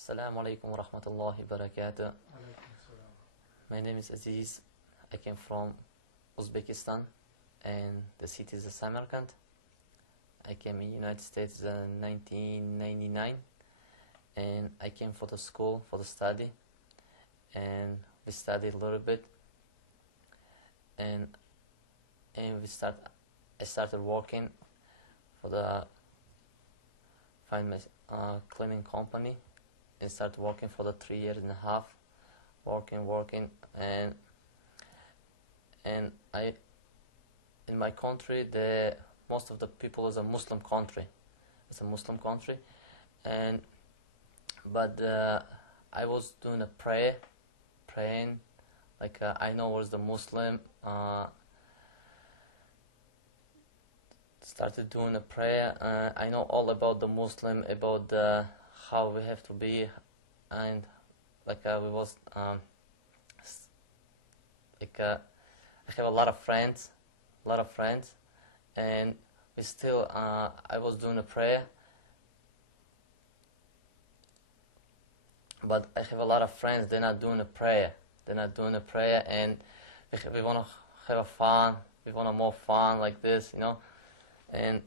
Assalamu alaikum wa rahmatullahi wa barakatuh. My name is Aziz. I came from Uzbekistan and the city is Samarkand. I came in United States in 1999 and I came for the school, for the study, and we studied a little bit and I started working for the cleaning company and started working for the 3 years and a half, working and I in my country most of the people is a Muslim country. It's a Muslim country, but I was doing a praying like I know was the Muslim. Started doing a prayer. I know all about the Muslim, about how we have to be, and like we was I have a lot of friends, and we still I was doing a prayer, but I have a lot of friends. They're not doing a prayer, and we want to have a fun. We want to more fun like this, and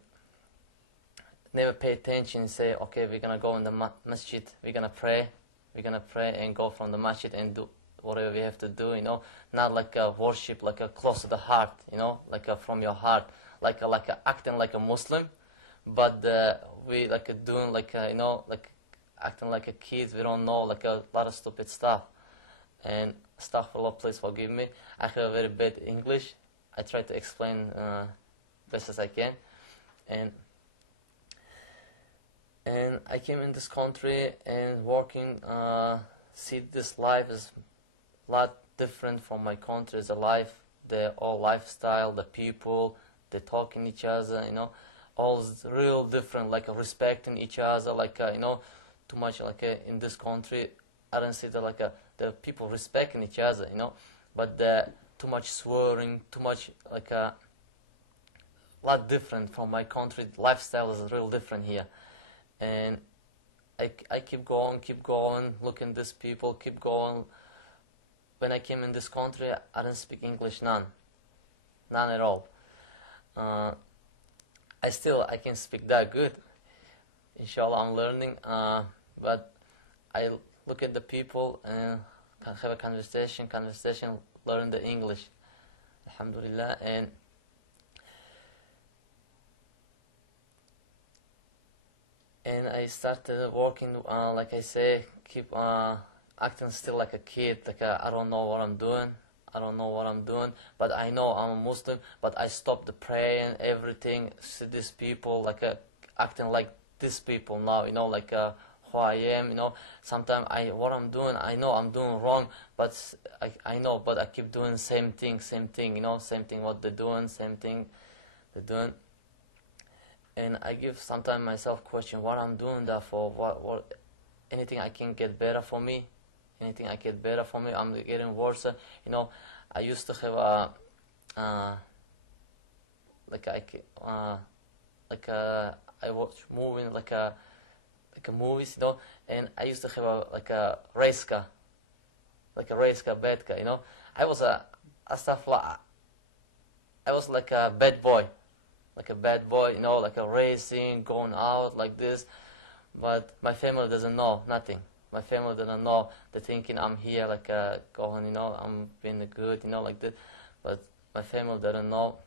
never pay attention and say, okay, we're gonna go in the masjid, we're gonna pray and go from the masjid and do whatever we have to do, not like a worship, like a close to the heart, like from your heart, like acting like a Muslim, but we doing like acting like a kids. We don't know, like a lot of stupid stuff. And astaghfirullah, please forgive me. I have a very bad English. I try to explain best as I can. And I came in this country and working, see this life is a lot different from my country's life. The all lifestyle, the people, they talking each other, all is real different, like respecting each other, too much in this country. I don't see that the people respecting each other, but too much swearing, too much a lot different from my country. Lifestyle is real different here. And I keep going, looking at these people, keep going. When I came in this country, I didn't speak English, none at all. I can speak that good. Inshallah, I'm learning, but I look at the people and have a conversation, learn the English, alhamdulillah. And I started working, like I say, keep acting still like a kid, I don't know what I'm doing, but I know I'm a Muslim, but I stopped the praying, everything, see these people, acting like these people now, who I am, sometimes what I'm doing, I know I'm doing wrong, but I know, but I keep doing same thing, same thing what they're doing, same thing they're doing. And I give sometimes myself question, what I'm doing that for, what anything I can get better for me, I'm getting worse. I used to have I watch movie, movies, and I used to have a race car, bad car, I was like a bad boy, racing, going out like this, but my family doesn't know nothing. My family didn't know. They're thinking I'm here, going, I'm being good, like this, but my family didn't know,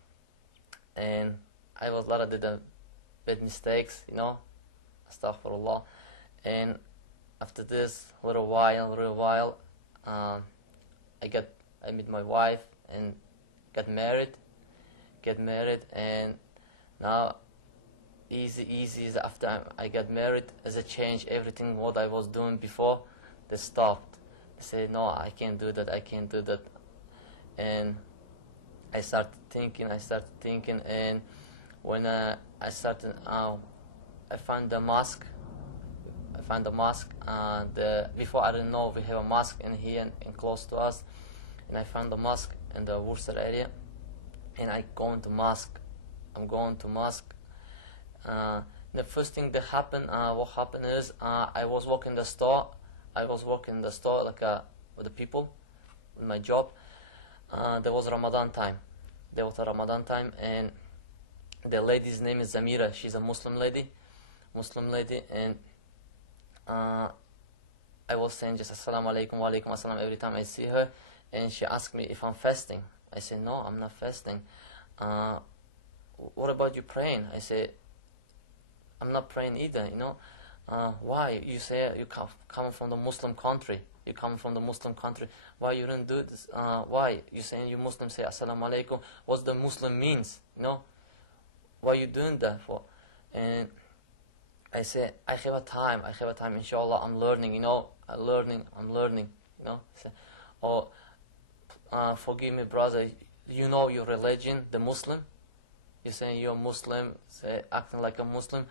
and I was a lot of did bad mistakes, astaghfirullah. And after this, little while, I met my wife and get married, and now easy after I got married, as a change, everything what I was doing before, they stopped. They said, no, I can't do that. And I started thinking, and when I started, I found the mosque. Before I didn't know we have a mosque in here and close to us, and I found the mosque in the Worcester area, and I'm going to mosque. The first thing that happened, what happened is, I was working in the store. I was working in the store like with the people, with my job. There was Ramadan time. There was a Ramadan time, and the lady's name is Zamira. She's a Muslim lady, and I was saying just Assalamu alaikum wa alaikum assalam every time I see her, and she asked me if I'm fasting. I said, no, I'm not fasting. What about you praying? I said, I'm not praying either, you know. Why? You say you come from the Muslim country. You come from the Muslim country. Why you don't do this? Why? You saying you Muslim say Assalamu alaikum. What the Muslim means, you know? Why you doing that for? And I say, I have a time, inshallah, I'm learning, you know. I'm learning, you know. Say, oh, forgive me, brother, you know your religion, the Muslim. You're saying you're Muslim, say acting like a Muslim,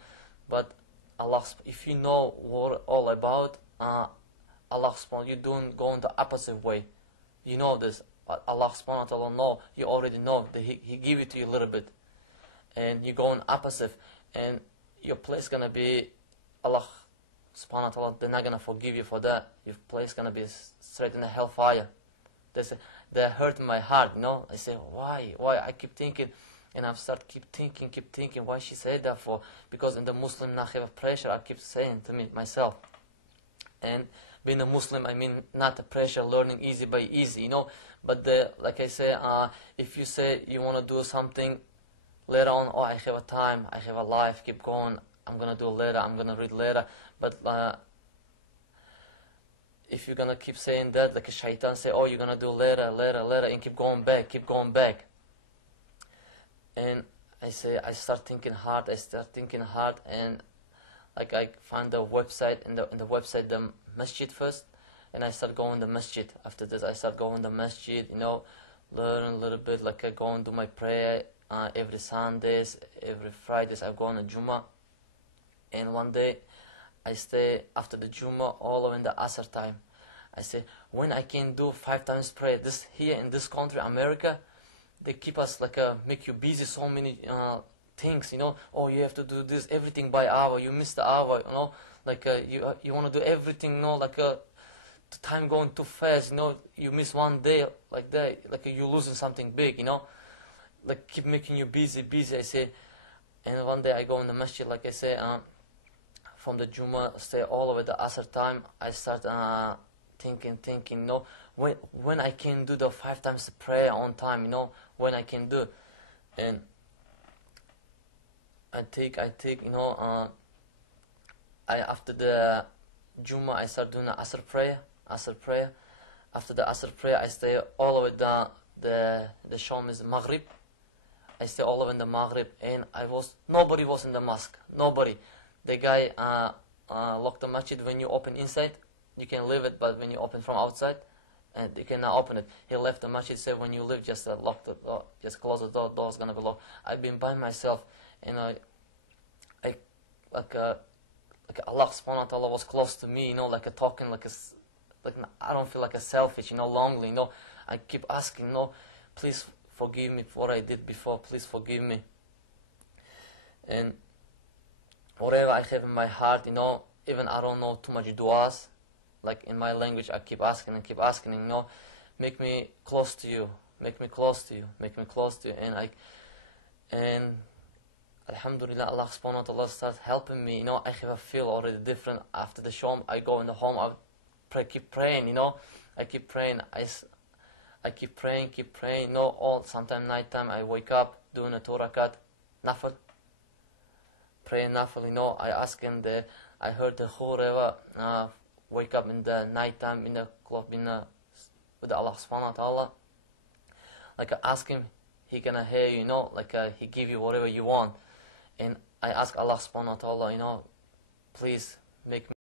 but Allah, if you know what all about, Allah subhanahu, you don't go in the opposite way. You know this. Allah subhanahu wa ta'ala know, you already know that He give it to you a little bit. And you go in opposite, and your place gonna be, Allah subhanahu wa ta'ala, they're not gonna forgive you for that. Your place gonna be straight in the hellfire. They hurt my heart, you know. I say, why? I keep thinking, and I've started keep thinking why she said that for. Because in the Muslim now have pressure, I keep saying to me myself. And being a Muslim, I mean not the pressure, learning easy by easy, you know. But like I say, if you say you want to do something later on, oh, I have a time, I have a life, keep going, I'm gonna do later, I'm gonna read later. But if you're gonna keep saying that, like a shaitan say, oh, you're gonna do later, and keep going back. And I start thinking hard, and like I find the website, in the website, the masjid first, and I start going to the masjid. After this, I start going to the masjid, you know, learn a little bit, like I go and do my prayer every Sundays, every Fridays, I go on the Jummah. And one day, I stay after the Jummah all over in the Asr time. I say, when I can do 5 times prayer, this here in this country, America, they keep us like make you busy, so many things, you know. Oh, you have to do this, everything by hour. You miss the hour, you know. Like you want to do everything, you know. Like the time going too fast, you know. You miss one day, like that, like you're losing something big, you know. Like keep making you busy. I say, and one day I go in the masjid, like I say, from the Jummah, stay all over the Asr time. I start thinking, you know, when I can do the 5 times prayer on time, you know, when I can do, and I take, you know, after the Jummah, I start doing the Asr prayer. After the Asr prayer, I stay all over the Sham is Maghrib. I stay all over in the Maghrib, and nobody was in the mosque. Nobody. The guy locked the masjid. When you open inside, you can leave it, but when you open from outside, and you cannot open it. He left the masjid, said, when you leave, just lock the door, just close the door, door's gonna be locked. I've been by myself, and I like Allah subhanahu wa ta'ala was close to me, you know, like talking, like I don't feel like a selfish, you know, lonely, you know. I keep asking, you know, please forgive me for what I did before, please forgive me. And whatever I have in my heart, you know, even I don't know too much du'as, like in my language, I keep asking, you know, make me close to you, and Alhamdulillah, Allah subhanahu wa ta'ala starts helping me, you know. I have a feel already different. After the Sham, I go in the home, I keep praying, you know. I keep praying, you know. Sometime nighttime, I wake up, doing a 2 rakat, nafil, praying nafil, you know. I ask him, I heard the whoever wake up in the nighttime, in the club, with Allah subhanahu wa ta'ala. Like I ask him, he gonna hear you, you know, like he give you whatever you want. And I ask Allah subhanahu wa ta'ala, you know, please make me